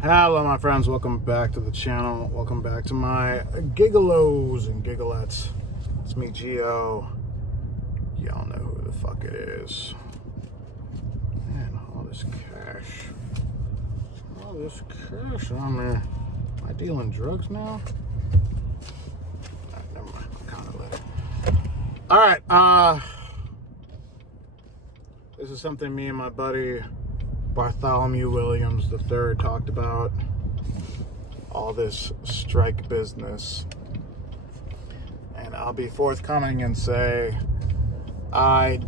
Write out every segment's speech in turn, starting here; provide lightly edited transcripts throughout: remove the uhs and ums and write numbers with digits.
Hello my friends, welcome back to the channel. Welcome back to my Gig-Olos and Gigolettes. It's me, Gio. Y'all know who the fuck it is. Man, all this cash. All this cash on me. Am I dealing drugs now? Never mind, I'm kind of lit. Alright, this is something me and my buddy Bartholomew Williams III talked about, all this strike business, and I'll be forthcoming and say I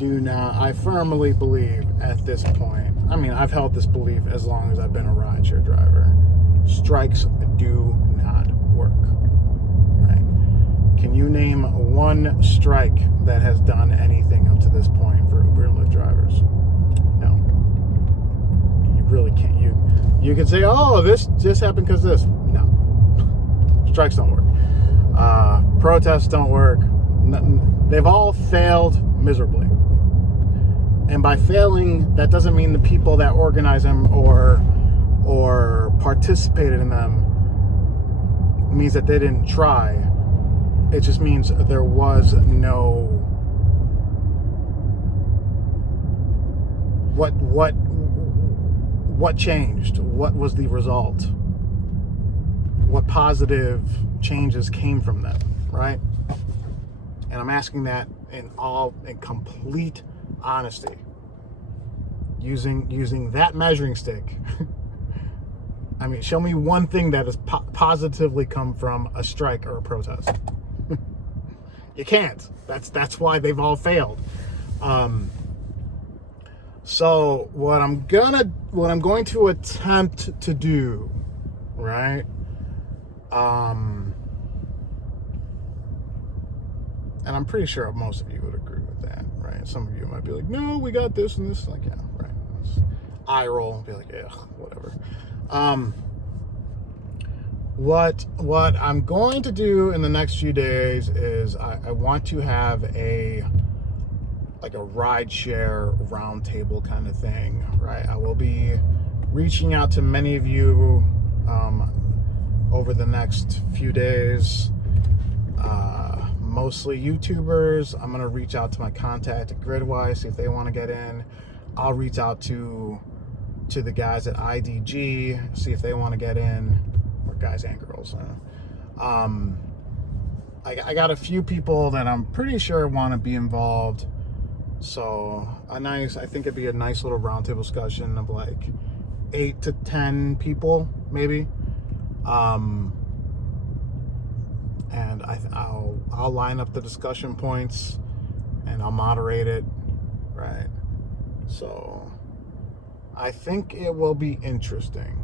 firmly believe at this point, I mean, I've held this belief as long as I've been a rideshare driver, strikes do not work, right? Can you name one strike that has done anything up to this point for Uber and Lyft drivers? No. Really can't. You can say, oh, this just happened because this. No. Strikes don't work. Protests don't work. They've all failed miserably. And by failing, that doesn't mean the people that organize them or participated in them means that they didn't try. It just means there was no what changed? What was the result? What positive changes came from them, right? And I'm asking that in complete honesty. Using that measuring stick. I mean, show me one thing that has positively come from a strike or a protest. You can't. That's why they've all failed. So what I'm going to attempt to do, right? And I'm pretty sure most of you would agree with that, right? Some of you might be like, no, we got this and this. Like, yeah, right. Eye roll, be like, yeah, whatever. What I'm going to do in the next few days is I want to have a rideshare roundtable kind of thing, right? I will be reaching out to many of you over the next few days, mostly YouTubers. I'm gonna reach out to my contact at Gridwise, see if they want to get in. I'll reach out to the guys at IDG, see if they want to get in, or guys and girls. I got a few people that I'm pretty sure want to be involved. So I think it'd be a nice little roundtable discussion of like 8 to 10 people, maybe. And I'll line up the discussion points and I'll moderate it, right? So I think it will be interesting.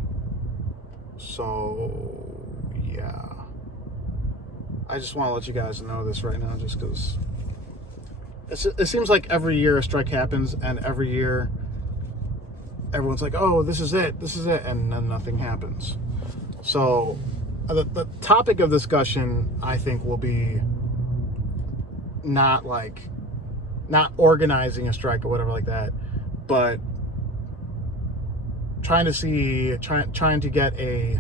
So yeah, I just want to let you guys know this right now, just because it seems like every year a strike happens, and every year everyone's like, oh, this is it, and then nothing happens. So the topic of discussion, I think, will be not organizing a strike or whatever like that, but trying to get a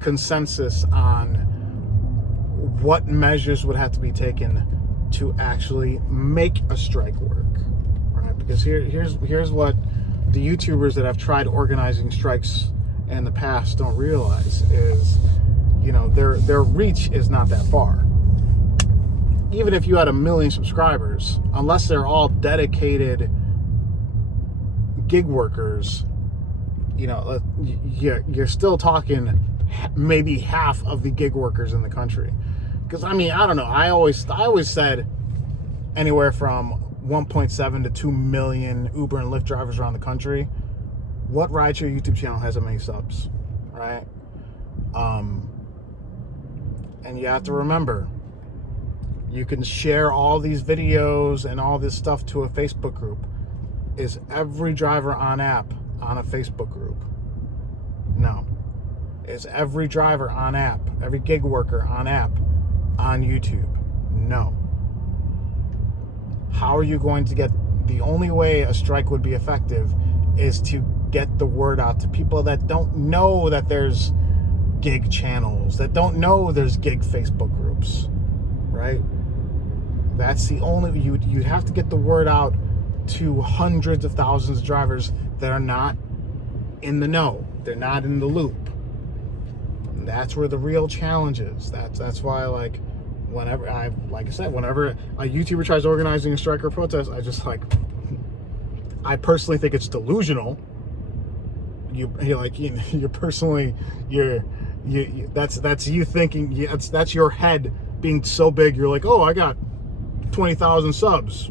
consensus on what measures would have to be taken to actually make a strike work, right? Because here's what the YouTubers that have tried organizing strikes in the past don't realize is, their reach is not that far. Even if you had 1 million subscribers, unless they're all dedicated gig workers, you're still talking maybe half of the gig workers in the country. Because I mean, I don't know. I always said anywhere from 1.7 to 2 million Uber and Lyft drivers around the country. What rideshare YouTube channel has that many subs, right? And you have to remember, you can share all these videos and all this stuff to a Facebook group. Is every driver on app on a Facebook group? No. Is every driver on app, every gig worker on app on YouTube? No. How are you going to get, the only way a strike would be effective is to get the word out to people that don't know that there's gig channels, that don't know there's gig Facebook groups, right? That's the only, you have to get the word out to hundreds of thousands of drivers that are not in the know. They're not in the loop. And that's where the real challenge is. That's why, like, whenever a YouTuber tries organizing a strike or protest, I personally think it's delusional. That's you thinking, that's your head being so big. You're like, oh, I got 20,000 subs.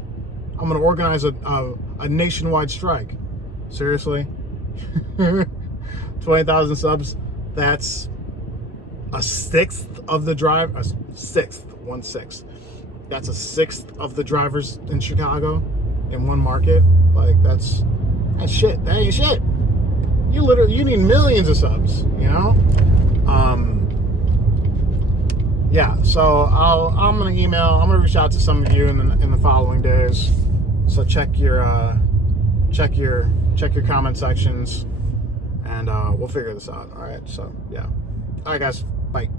I'm going to organize a nationwide strike. Seriously? 20,000 subs, that's a sixth of the drive, a sixth, 1/6. That's a sixth of the drivers in Chicago in one market. Like, that's shit. That ain't shit. You need millions of subs, you know? Yeah, so I'm gonna reach out to some of you in the following days. So check your comment sections, and we'll figure this out. All right. So yeah. All right, guys. Bye.